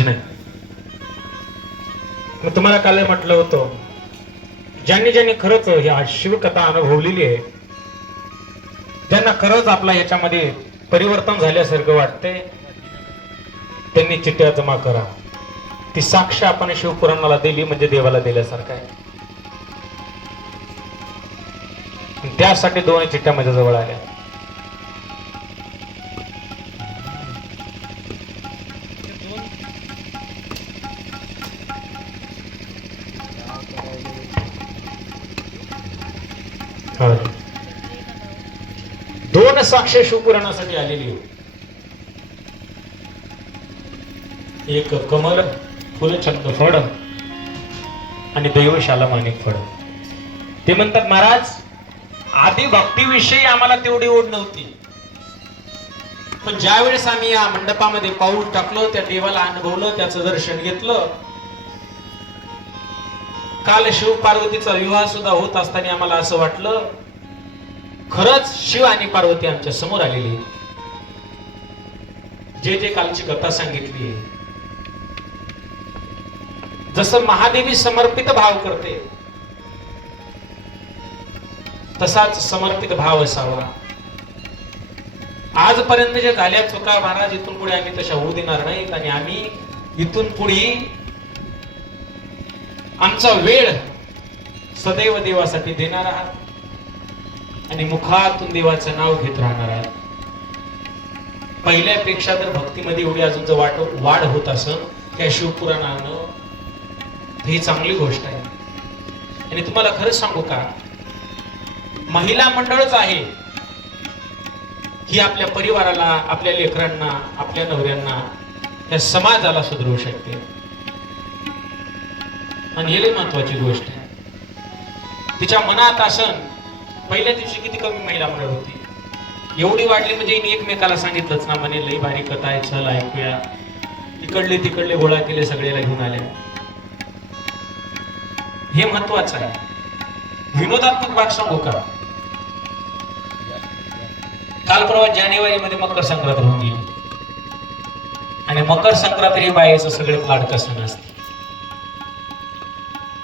नाही. मग तुम्हाला काल म्हटलं होतं ज्यांनी ज्यांनी खरंच ही शिवकथा अनुभवलेली आहे ज्यांना खरंच आपला याच्यामध्ये परिवर्तन झाल्यासारखं वाटते त्यांनी चिठ्ठ्या जमा करा. ती साक्ष आपण शिवपुराणाला दिली म्हणजे देवाला दिल्यासारखं आहे. त्यासाठी दोन चिठ्ठ्या माझ्या जवळ आल्या. साक्ष शिवपुराणासाठी आलेली आहे. एक कमल फुलछंद फड आणि दैवशाला माणिक फड ते म्हणतात महाराज आधी भक्तीविषयी आम्हाला तेवढी ओढ नव्हती पण ज्या वेळेस आम्ही या मंडपामध्ये पाऊल टाकलं त्या देवाला अनुभवलं त्याचं दर्शन घेतलं काल शिव पार्वतीचा विवाह सुद्धा होत असताना आम्हाला असं वाटलं खरंच शिव आणि पार्वती आमच्यासमोर आलेली जे जे कालची कथा सांगितली जसं महादेवी समर्पित भाव करते तसाच समर्पित भाव असावा. आजपर्यंत जे झाल्या चुका महाराज इथून पुढे आम्ही तशा होऊ देणार नाहीत आणि आम्ही इथून पुढे आमचा वेळ सदैव देवासाठी देणार आहात. आणि मुखातून देवाचं नाव घेत राहणार आहे. पहिल्यापेक्षा जर भक्तीमध्ये एवढी अजून जर वाट वाढ होत असं त्या शिवपुराणानं ही चांगली गोष्ट आहे. आणि तुम्हाला खरंच सांगू का? महिला मंडळच आहे. ही आपल्या परिवाराला आपल्या लेकरांना आपल्या नवऱ्यांना या समाजाला सुधरवू शकते. आणि हे महत्वाची गोष्ट आहे. तिच्या मनात आसन पहिल्या दिवशी किती कमी महिला मंडळ होती? एवढी वाढली म्हणजे हिने एकमेकाला सांगितलंच ना म्हणे लई भारी कथा आहे चल ऐकूया. इकडले तिकडले गोळा केले सगळ्याला घेऊन आले. हे महत्वाचं आहे. विनोदात्मक भाग सांगू का काल परवा जानेवारी मध्ये मकर संक्रांत होऊन गेली. आणि मकर संक्रांत हे बायेचं सगळ्यात लाडकं सण असते.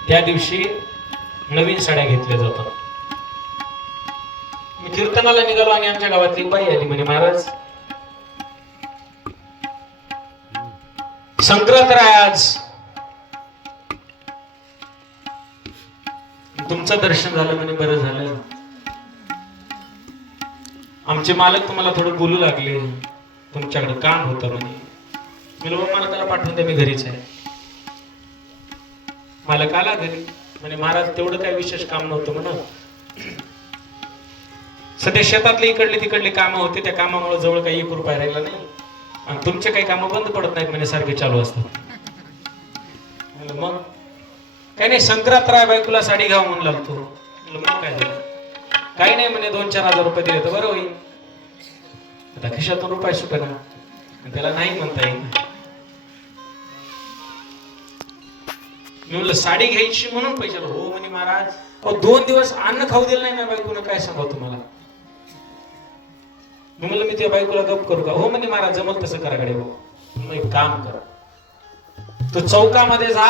त्या दिवशी नवीन साड्या घेतल्या जातात. कीर्तनाला निघालो आणि आमच्या गावातली एक बाई आली म्हणे महाराज संक्रांत आहे आज. तुमचं दर्शन झालं म्हणे बरं झालं. आमचे मालक तुम्हाला थोडं बोलू लागले. तुमच्याकडे काम होतं म्हणे. मी लोक मला त्याला पाठवून द्या मी घरीच आहे. मालक आला घरी. म्हणे महाराज तेवढं काय विशेष काम नव्हतं म्हणा सध्या शेतातले इकडले तिकडले कामं होते त्या कामामुळे जवळ काही एक रुपया राहिला नाही. आणि तुमचे काही कामं बंद पडत नाहीत म्हणे सारखे चालू असतात. मग? काही नाही संक्रांत राय बायकोला साडी घ्यावं म्हणलं लागतो मग काय झालं? काही नाही म्हणे दोन चार हजार रुपये दिले तर बरं होईल. आता खिशातून रुपये सुटे ना. त्याला नाही म्हणता येईल मी म्हणलं साडी घ्यायची म्हणून पैसे हो म्हणे महाराज. दोन दिवस अन्न खाऊ दिलं नाही ना बायकोनं. काय सांगा तुम्हाला? मी म्हणलं मी त्या बायकोला गप करू का? हो म्हणे महाराज जमल तसं करा कडे हो एक काम कर. तू चौकामध्ये जा.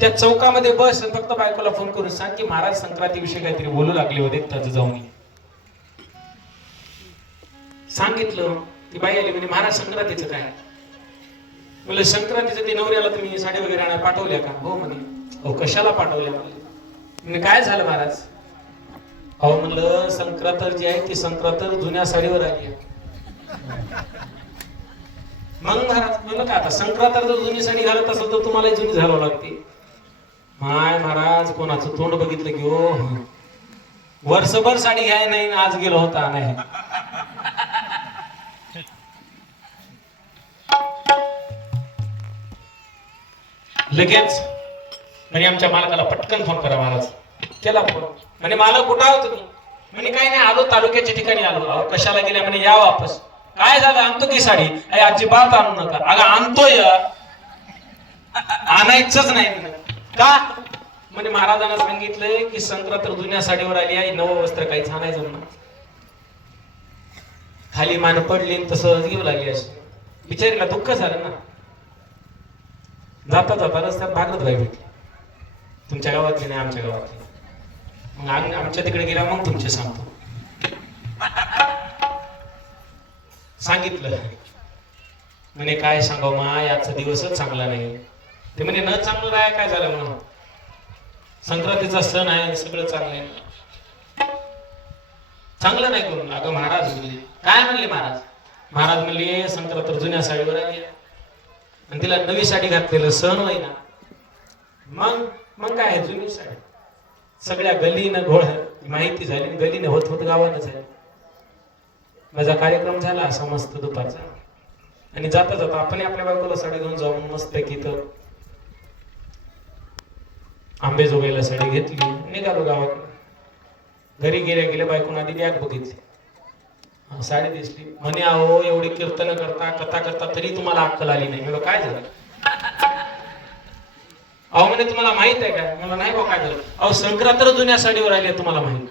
त्या चौकामध्ये बस आणि फक्त बायकोला फोन करून सांग की महाराज संक्रांतीविषयी काहीतरी बोलू लागले होते त्याचं जाऊन सांगितलं. ती बाई आली म्हणजे महाराज संक्रांतीचं काय? म्हणलं संक्रांतीचं ते नवऱ्याला तुम्ही साडी वगैरे आणायला पाठवल्या का? हो म्हणे. हो कशाला पाठवल्या? म्हणले. म्हणजे काय झालं महाराज? अहो म्हणलं संक्रातर जी आहे ती संक्रांत जुन्या साडीवर आली आहे. मग महाराज म्हणलं का आता संक्रांत जर जुनी साडी घालत असेल तर तुम्हाला जुनी घालावं लागते. माय महाराज कोणाचं तोंड बघितलं की ओ वर्षभर साडी घ्याय नाही आज गेलो होता नाही. लगेच म्हणजे आमच्या मालकाला पटकन फोन करा महाराज. केला फोन म्हणे मला कुठं आहोत तुम्ही? म्हणे काही नाही आलो तालुक्याच्या ठिकाणी आलो. अहो, कशाला गेल्या? म्हणे या वापस. काय झालं? आणतो की साडी? अरे अजिबात आणू नका. अगं आणतोय. आणायचंच नाही. का? म्हणजे महाराजांना सांगितलंय की संक्रांत जुन्या साडीवर आली आहे नवं वस्त्र काहीच आणायचं ना खाली मान पडली आणि तसं घेऊ लागली अशी. बिचारीला दुःख झालं ना. जाता जाता रस्त्यात भागत भाई भेटली. तुमच्या गावातली नाही आमच्या गावातली. मग आमच्या तिकडे गेला मग तुमचे सांगतो. सांगितलं. म्हणे काय सांगाव मा याचा दिवसच चांगला नाही. ते म्हणे न चांगलं राहाय काय झालं म्हणून? संक्रांतीचा सण आहे सगळं चांगलं आहे. चांगलं नाही करून. अगं महाराज म्हणले काय म्हणले महाराज? महाराज म्हणले संक्रांत जुन्या साडीवर आली आणि तिला नवी साडी घातलेलं सण होईना. मग मग काय आहे, जुनी साडी? सगळ्या गलीनं घोळ माहिती झाली गलीनं होत होत गावानं झाली. माझा कार्यक्रम झाला असा मस्त दुपारचा. आणि जाता जाता आपण आपल्या बायकोला साडी घेऊन जाऊन मस्त की तर आंबेजोगाईला साडी घेतली निघालो गावाकडे. घरी गेल्या गेल्या बायकोन आधी बॅग बघितली. साडी दिसली. म्हणे अहो एवढी कीर्तन करता कथा करता तरी तुम्हाला अक्कल आली नाही. म्हणलं काय झालं? अहो म्हणे तुम्हाला माहीत आहे का? मला नाही बा काय झालं. अहो संक्रांत जुन्या साडीवर आली तुम्हाला माहीत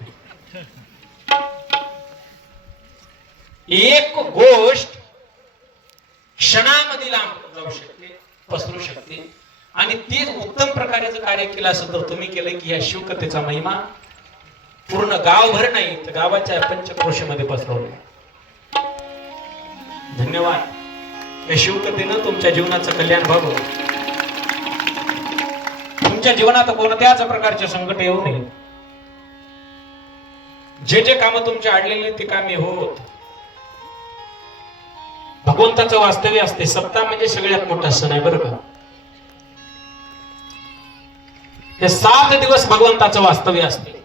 एक गोष्ट क्षणामध्ये लांब जाऊ शकते पसरू शकते. आणि तीच उत्तम प्रकारे जर कार्य केलं असेल तर तुम्ही केलं की या शिवकथेचा महिमा. पूर्ण गावभर नाही तर गावाच्या पंचक्रोशीमध्ये पसरवले. धन्यवाद. या शिवकथेनं तुमच्या जीवनाचं कल्याण व्हावं. तुमच्या जीवनात कोणत्याच प्रकारचे संकट येऊ नये. जे जे काम तुमचे अडलेले ते कामे होत. भगवंताचं वास्तव्य असते. सप्ताह म्हणजे सगळ्यात मोठा सण आहे बरं का? हे सात दिवस भगवंताचं वास्तव्य असते.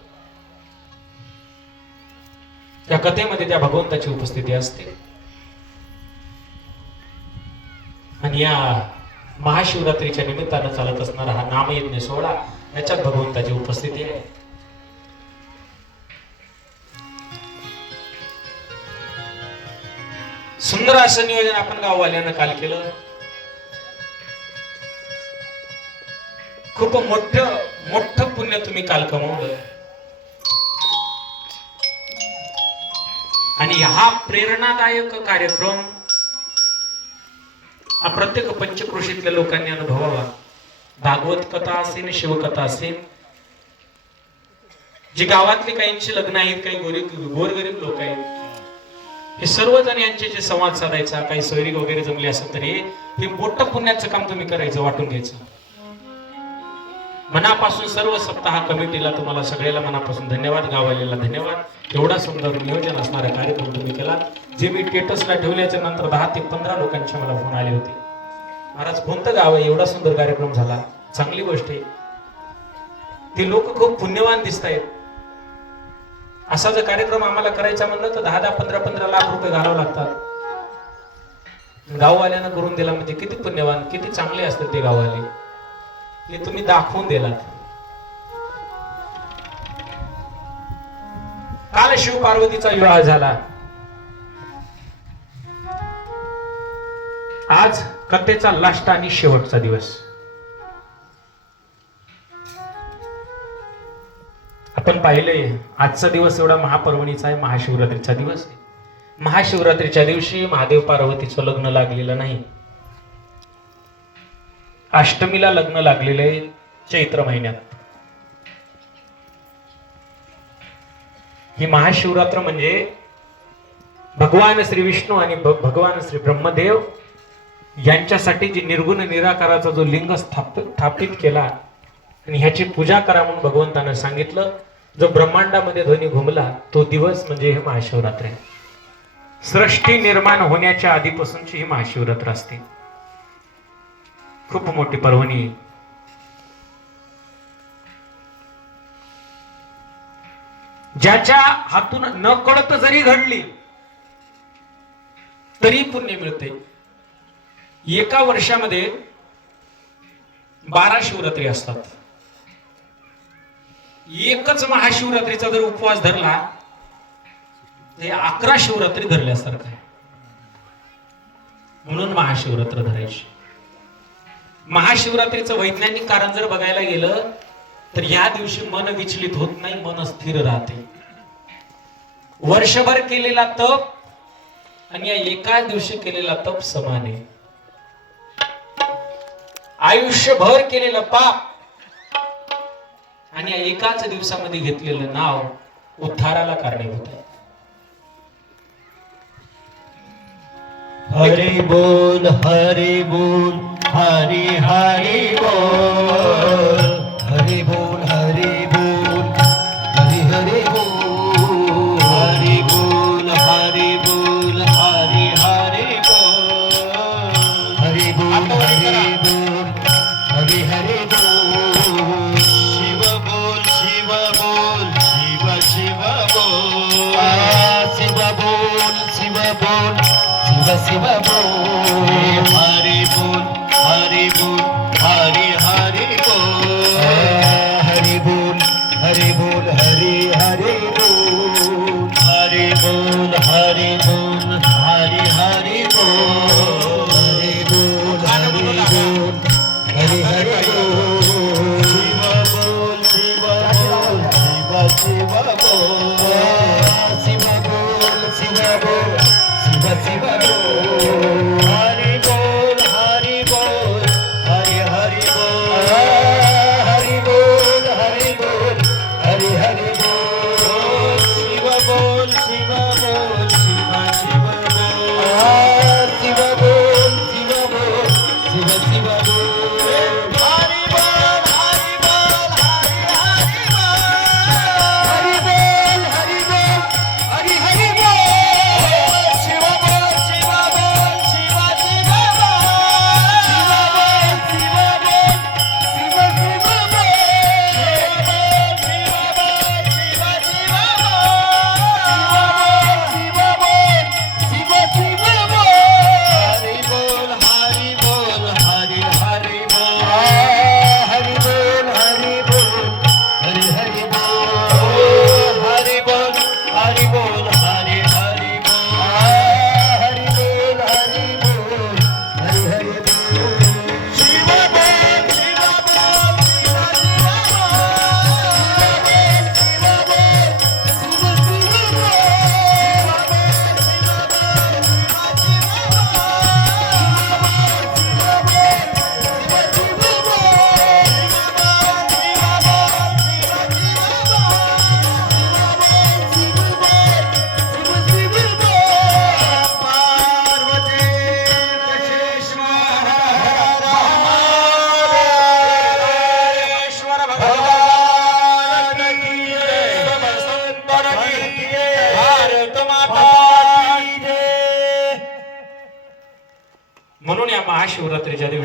त्या कथेमध्ये त्या भगवंताची उपस्थिती असते. आणि या महाशिवरात्रीच्या निमित्तानं चालत असणारा हा नामयज्ञ सोहळा याच्यात भगवंताची उपस्थिती आहे. सुंदर असं नियोजन आपण गाववाल्यानं काल केलं. खूप मोठं मोठ पुण्य तुम्ही काल कमवलं. आणि हा प्रेरणादायक कार्यक्रम हा प्रत्येक पंचक्रोशीतल्या लोकांनी अनुभवावा. भागवत कथा असेल शिवकथा असेल जी गावातले काहींची लग्न आहेत काही गोरीब गोरगरीब लोक आहेत हे सर्वजण यांचे जे संवाद साधायचा काही सोयरी वगैरे जमले असेल तरी हे मोठं पुण्याचं काम तुम्ही करायचं वाटून घ्यायचं. मनापासून सर्व सप्ताह कमिटीला तुम्हाला सगळ्याला मनापासून धन्यवाद गावालेला धन्यवाद. एवढा सुंदर नियोजन असणारा कार्यक्रम तुम्ही केला. जे मी टेटसला ठेवल्याच्या नंतर दहा ते पंधरा लोकांचे मला फोन आले होते. महाराज कोणतं गाव आहे? एवढा सुंदर कार्यक्रम झाला. चांगली गोष्ट आहे. ते लोक खूप पुण्यवान दिसत आहेत असा जर कार्यक्रम आम्हाला करायचा म्हणलं तर दहा दहा पंधरा पंधरा लाख रुपये घालावं लागतात. गाववाल्यानं करून दिला म्हणजे किती पुण्यवान किती चांगले असतात ते गाववाले. हे तुम्ही दाखवून दिलात. काल शिव पार्वतीचा विवाह झाला. आज कथेचा लास्ट आणि शेवटचा दिवस. आपण पाहिलंय आजचा दिवस एवढा महापर्वणीचा आहे महाशिवरात्रीचा दिवस आहे. महाशिवरात्रीच्या दिवशी महादेव पार्वतीचं लग्न लागलेलं नाही. अष्टमीला लग्न लागलेले आहे चैत्र महिन्यात. ही महाशिवरात्र म्हणजे भगवान श्री विष्णू आणि भगवान श्री ब्रह्मदेव यांच्यासाठी जी निर्गुण निराकाराचा जो लिंग स्थाप स्थापित केला आणि ह्याची पूजा करा म्हणून भगवंतानं सांगितलं जो ब्रह्मांडामध्ये ध्वनी घुमला तो दिवस म्हणजे हे महाशिवरात्र आहे. सृष्टी निर्माण होण्याच्या आधीपासूनची ही महाशिवरात्र असते. खूप मोठी पर्वणी आहे. ज्याच्या हातून न कळत जरी घडली तरी पुण्य मिळते. एका वर्षामध्ये बारा शिवरात्री असतात. एकच महाशिवरात्रीचा जर उपवास धरला ते अकरा शिवरात्री धरल्यासारखं आहे. म्हणून महाशिवरात्र धरायची. महाशिवरात्रीचं वैज्ञानिक कारण जर बघायला गेलं तर या दिवशी मन विचलित होत नाही मन स्थिर राहते. वर्षभर केलेला तप आणि या एका दिवशी केलेला तप समान. आहे आयुष्यभर केलेलं पाप आणि या एकाच दिवसामध्ये घेतलेलं नाव उद्धाराला कारणीभूत आहे. हरे बोल हरे बोल. हरि हरि बोल हरि बोल हरि बोल हरि हरि बोल हरि बोल हरि बोल हरि हरि बोल हरि बोल हरि बोल हरि हरि बोल शिव बोल शिव बोल शिव शिव बोल शिव बोल शिव बोल शिव शिव बोल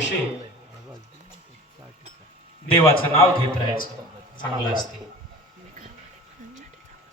दिवशी देवाचं नाव घेत राहायचं. चांगलं असते.